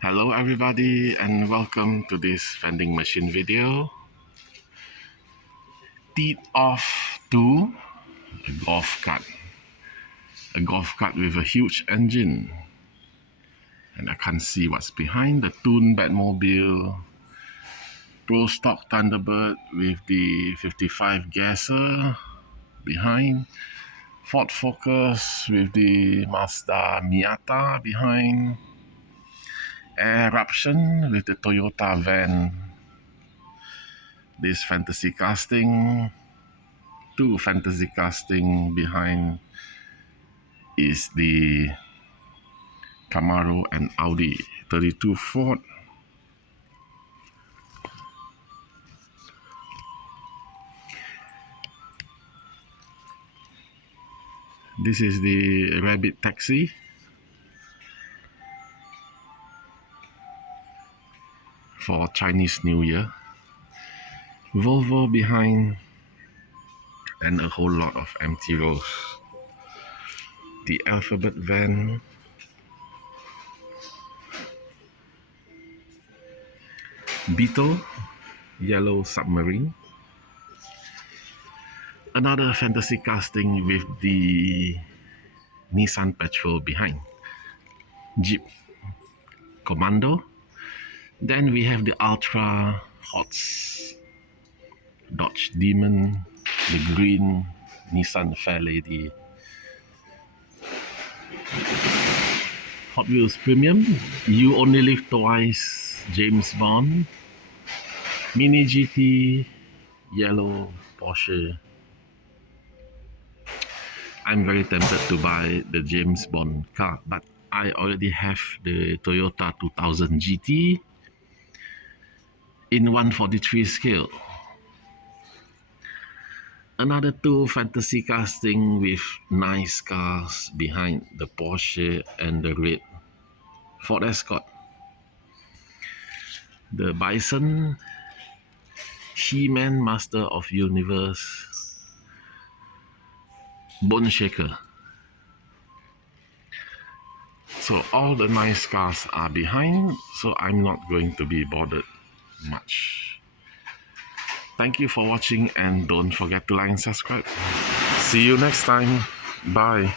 Hello everybody and welcome to this vending machine video. Teed off to a golf cart. A golf cart with a huge engine. And I can't see what's behind the Toon Batmobile. Pro stock Thunderbird with the 55 gasser behind. Ford Focus with the Mazda Miata behind. Eruption with the Toyota van. This fantasy casting, two fantasy casting behind is the Camaro and Audi 32 Ford. This is the Rabbit taxi. For Chinese New Year. Volvo behind and a whole lot of empty rows. The Alphabet van. Beetle, yellow submarine. Another fantasy casting with the Nissan Petrol behind. Jeep Commando. Then we have the Ultra Hots Dodge Demon, the green Nissan Fairlady. Hot Wheels Premium, You Only Live Twice, James Bond. Mini GT, yellow Porsche. I'm very tempted to buy the James Bond car, but I already have the Toyota 2000 GT in 143 scale. Another two fantasy casting with nice cars behind, the Porsche and the red Ford Escort. The Bison, He-Man Master of Universe, Bone Shaker. So all the nice cars are behind, so I'm not going to be bothered much. Thank you for watching and don't forget to like and subscribe. See you next time. Bye.